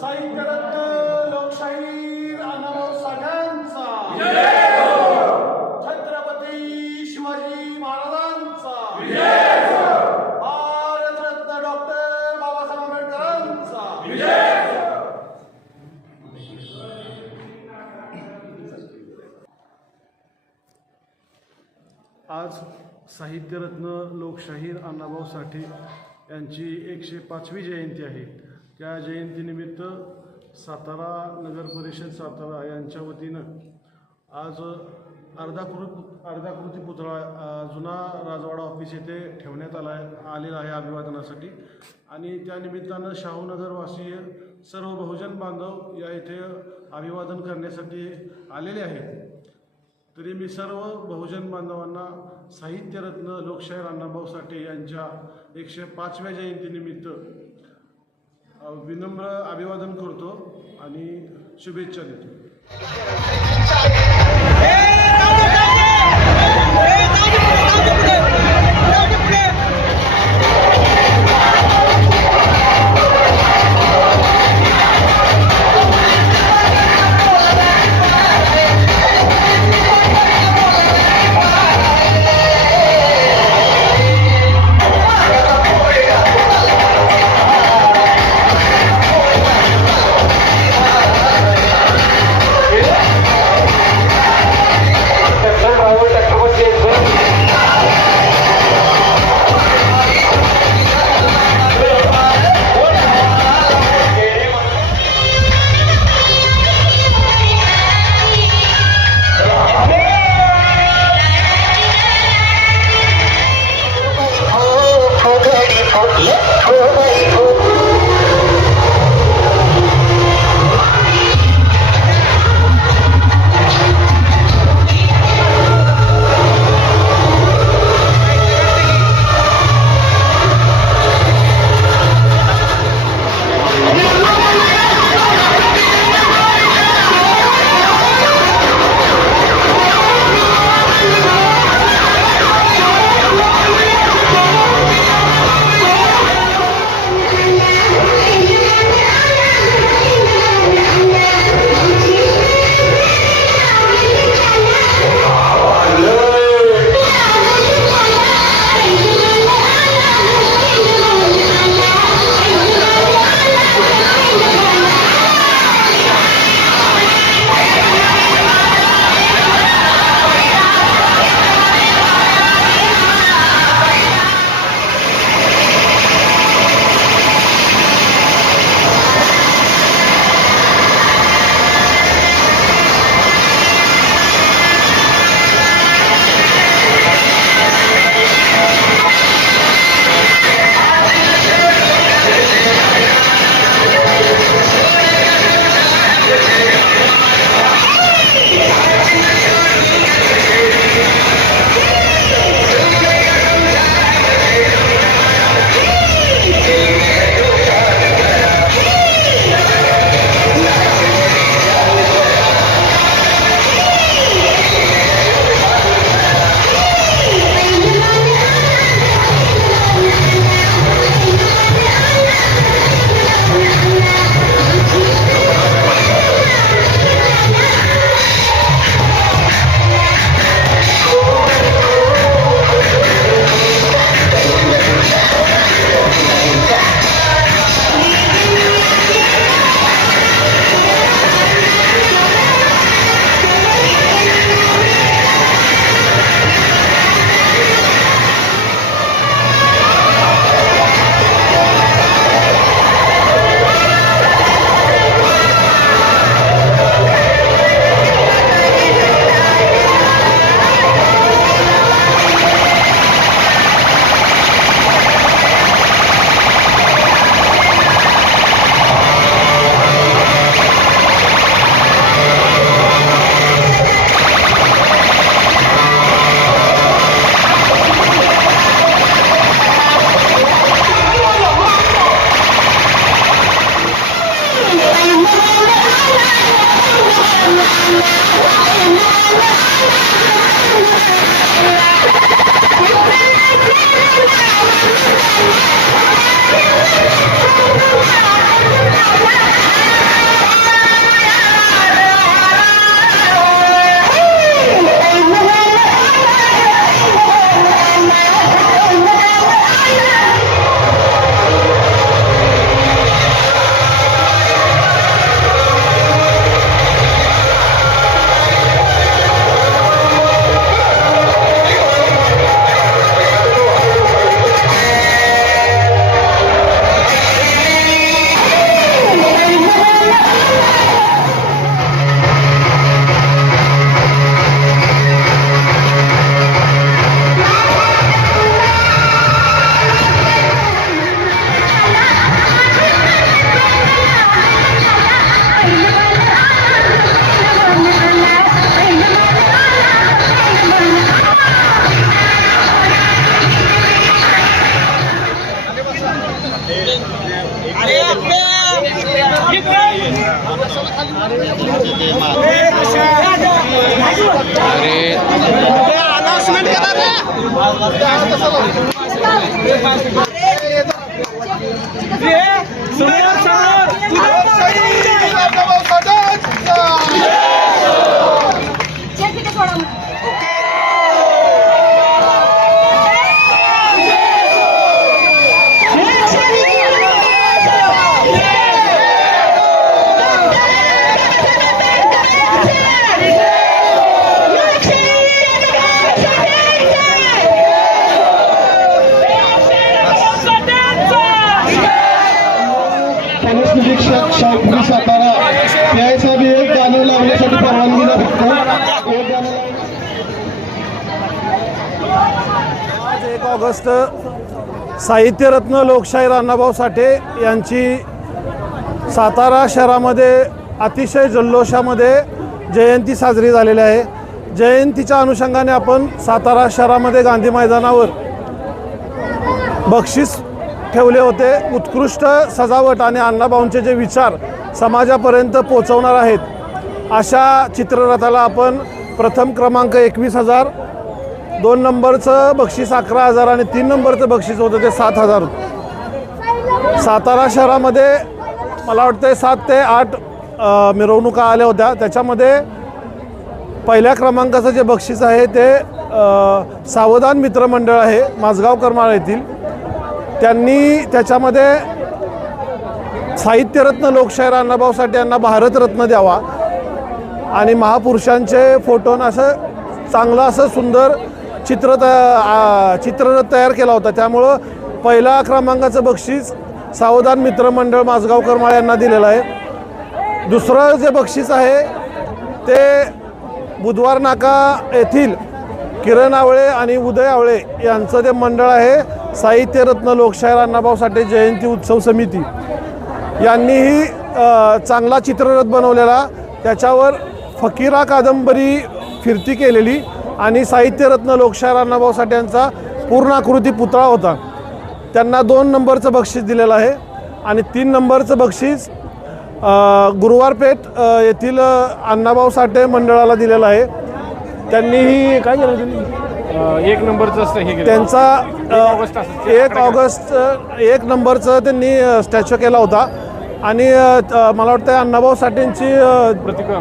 साहित्यरत्न करत आज साहित्यरत्न लोकशाहीर अण्णाभाऊ साठे यांची एकशे पाचवी जयंती आहे. त्या जयंतीनिमित्त सातारा नगर परिषद सातारा यांच्या वतीनं आज अर्धाकृत अर्धाकृती पुतळा जुना राजवाडा ऑफिस येथे ठेवण्यात आला आहे आलेला आहे अभिवादनासाठी. आणि त्यानिमित्तानं शाहूनगरवासीय सर्व बहुजन बांधव या इथे अभिवादन करण्यासाठी आलेले आहेत. तरी मी सर्व बहुजन बांधवांना साहित्यरत्न लोकशाहीर अण्णाभाऊ साठे यांच्या एकशे पाचव्या जयंतीनिमित्त विनम्र अभिवादन करतो आणि शुभेच्छा देतो. Yeah, so we are police निरीक्षक शाहपुरी सातारा. यासाठी एक गाणं लावण्यासाठी परवानगी द्या फक्त. एक गाणं आज एक ऑगस्ट साहित्यरत्न लोकशाहीर अण्णाभाऊ साठे यांची सातारा शहरामध्ये अतिशय जल्लोषामध्ये जयंती साजरी झालेली आहे. जयंतीच्या अनुषंगाने आपण सातारा शहरामध्ये गांधी मैदानावर बक्षीस ठेवले होते. उत्कृष्ट सजावट आणि अण्णाभाऊंचे जे विचार समाजापर्यंत पोचवणार आहेत अशा चित्ररथाला आपण प्रथम क्रमांक एकवीस हजार दोन नंबरचं बक्षीस अकरा हजार आणि तीन नंबरचं बक्षीस होतं ते सात हजार. सातारा शहरामध्ये मला वाटतं सात ते आठ मिरवणुका आल्या होत्या. त्याच्यामध्ये पहिल्या क्रमांकाचं जे बक्षीस आहे ते सावधान मित्रमंडळ आहे माझगाव करमाळ येथील. त्यांनी त्याच्यामध्ये साहित्यरत्न लोकशाहीर अण्णाभाऊ साठे यांना भारतरत्न द्यावा. आणि महापुरुषांचे फोटोन असं चांगलं असं सुंदर चित्र त चित्र चित्ररथ तयार केला होता. त्यामुळं पहिल्या क्रमांकाचं बक्षीस सावधान मित्रमंडळ माझगाव करमाळ यांना दिलेलं आहे. दुसरं जे बक्षीस आहे ते बुधवार नाका येथील किरण आवळे आणि उदय आवळे यांचं जे मंडळ आहे साहित्यरत्न लोकशाहीर अण्णाभाऊ साठे जयंती उत्सव समिती. यांनीही चांगला चित्ररथ बनवलेला. त्याच्यावर फकीरा कादंबरी फिरती केलेली आणि साहित्यरत्न लोकशाहीर अण्णाभाऊ साठे यांचा पूर्णाकृती पुतळा होता. त्यांना दोन नंबरचं बक्षीस दिलेलं आहे आणि तीन नंबरचं बक्षीस गुरुवारपेठ येथील अण्णाभाऊ साठे मंडळाला दिलेलं आहे. त्यांनीही काय केलं एक नंबरचं हे. त्यांचा एक ऑगस्ट एक नंबरचं त्यांनी स्टॅच्यू केला होता. आणि मला वाटतं अण्णाभाऊ साठेंची प्रतिमा.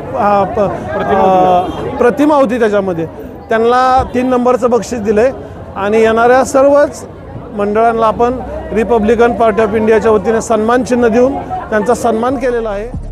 होती. त्याच्यामध्ये. त्यांना तीन नंबरचं बक्षीस दिलं आहे आणि येणाऱ्या सर्वच मंडळांना आपण रिपब्लिकन पार्टी ऑफ इंडियाच्या वतीने सन्मान चिन्ह देऊन त्यांचा सन्मान केलेला आहे.